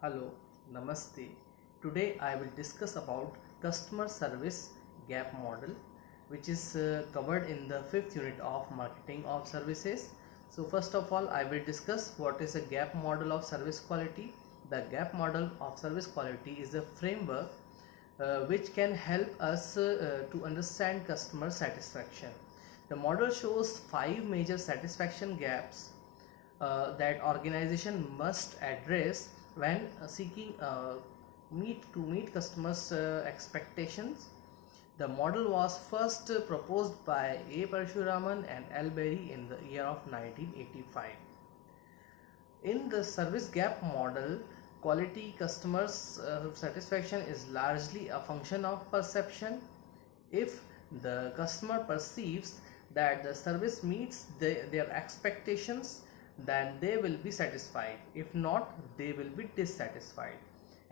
Hello, Namaste. Today I will discuss about customer service gap model, which is covered in the fifth unit of marketing of services. So first of all, I will discuss what is a gap model of service quality. The gap model of service quality is a framework which can help us to understand customer satisfaction. The model shows five major satisfaction gaps that organization must address when seeking meet customers expectations. The model was first proposed by A. Parashuraman and L. Berry in the year of 1985. In the service gap model, quality customers satisfaction is largely a function of perception. If the customer perceives that the service meets their expectations, then they will be satisfied. If not, they will be dissatisfied.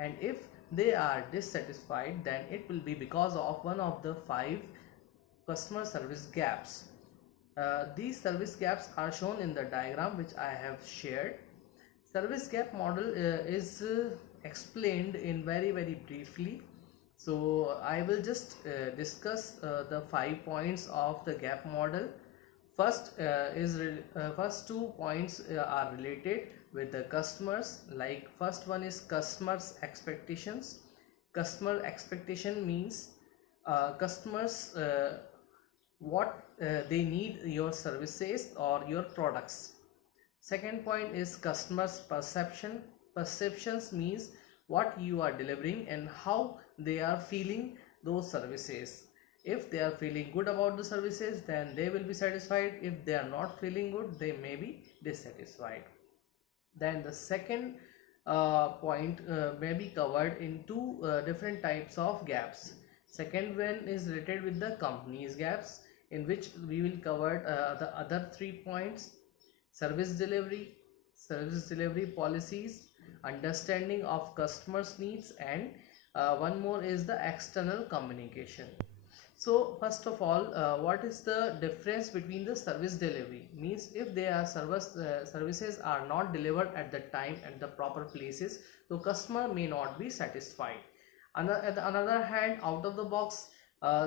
And if they are dissatisfied, then it will be because of one of the five customer service gaps. These service gaps are shown in the diagram which I have shared. Service gap model is explained in very briefly. So I will just discuss the 5 points of the gap model. First 2 points are related with the customers. Like first one is customers expectations. Customer expectation means customers what they need your services or your products. Second point is customers perception. Perceptions means what you are delivering and how they are feeling those services. If they are feeling good about the services, then they will be satisfied. If they are not feeling good, they may be dissatisfied. Then the second point may be covered in two different types of gaps. Second one is related with the company's gaps, in which we will cover the other 3 points: service delivery policies, understanding of customers needs, and one more is the external communication. So first of all, what is the difference between the service delivery? Means if their services are not delivered at the time at the proper places, so customer may not be satisfied. At the another hand, out of the box,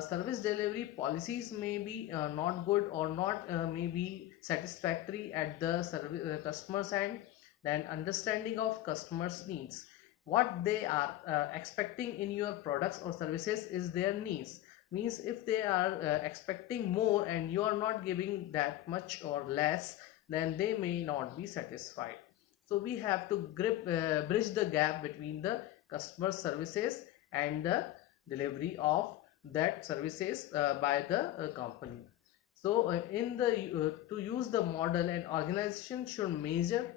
service delivery policies may be not good or not may be satisfactory at the customer's end. Then understanding of customers needs, what they are expecting in your products or services is their needs. Means if they are expecting more and you are not giving that much or less, then they may not be satisfied. So we have to bridge the gap between the customer services and the delivery of that services by the company. So to use the model, an organization should measure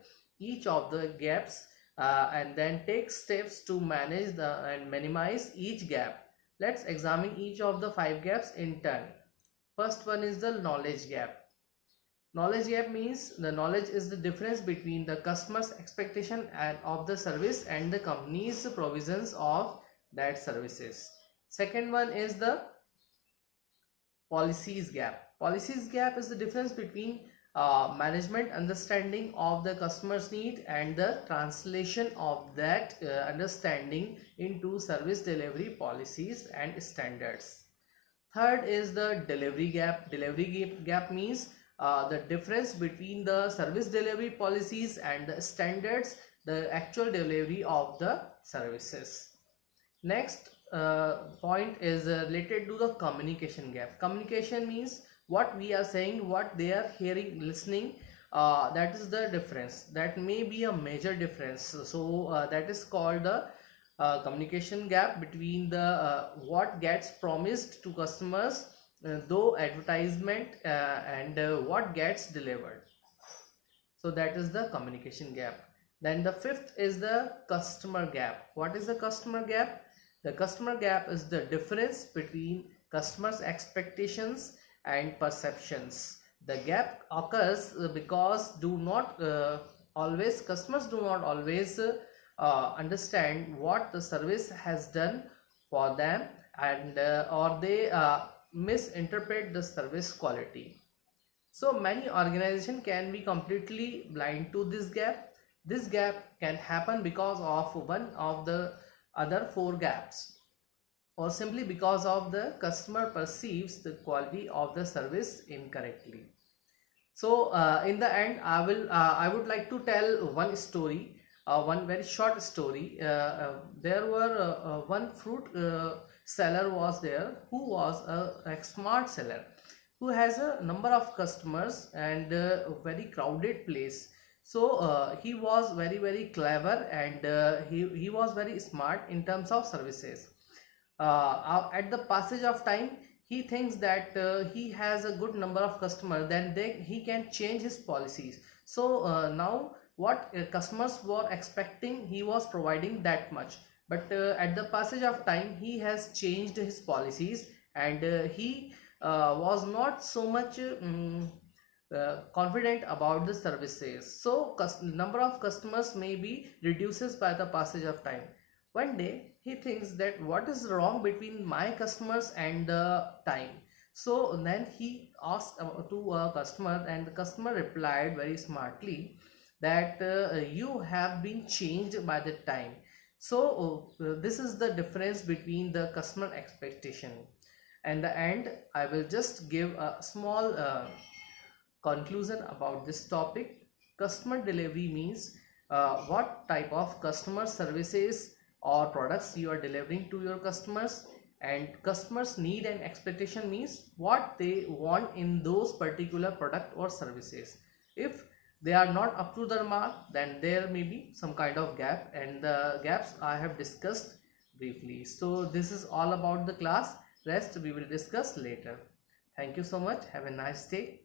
each of the gaps and then take steps to manage and minimize each gap. Let's examine each of the five gaps in turn. First one is the knowledge gap. Knowledge gap means the knowledge is the difference between the customer's expectation and of the service and the company's provisions of that services. Second one is the policies gap. Policies gap is the difference between management understanding of the customer's need and the translation of that understanding into service delivery policies and standards. Third is the delivery gap. Gap means the difference between the service delivery policies and the standards, the actual delivery of the services. Next point is related to the communication gap. Communication means what we are saying, what they are hearing, listening, that is the difference. That may be a major difference. So that is called the communication gap between the what gets promised to customers though advertisement and what gets delivered. So that is the communication gap. Then the fifth is the customer gap. What is the customer gap? The customer gap is the difference between customers' expectations and perceptions. The gap occurs because customers do not always understand what the service has done for them, and or they misinterpret the service quality. So many organizations can be completely blind to this gap. This gap can happen because of one of the other four gaps, or simply because of the customer perceives the quality of the service incorrectly. So in the end, I would like to tell one story, one very short story. There were one fruit seller was there, who was a smart seller, who has a number of customers and a very crowded place. So he was very clever, and he was very smart in terms of services. At the passage of time, he thinks that he has a good number of customers, then he can change his policies. So now what customers were expecting, he was providing that much, but at the passage of time he has changed his policies, and he was not so much confident about the services. So number of customers may be reduces by the passage of time. One day he thinks that what is wrong between my customers and the time. So then he asked to a customer, and the customer replied very smartly that you have been changed by the time. So this is the difference between the customer expectation. And the end, I will just give a small conclusion about this topic. Customer delivery means what type of customer services or products you are delivering to your customers, and customers need and expectation means what they want in those particular product or services. If they are not up to the mark, then there may be some kind of gap, and the gaps I have discussed briefly. So this is all about the class. Rest we will discuss later. Thank you so much. Have a nice day.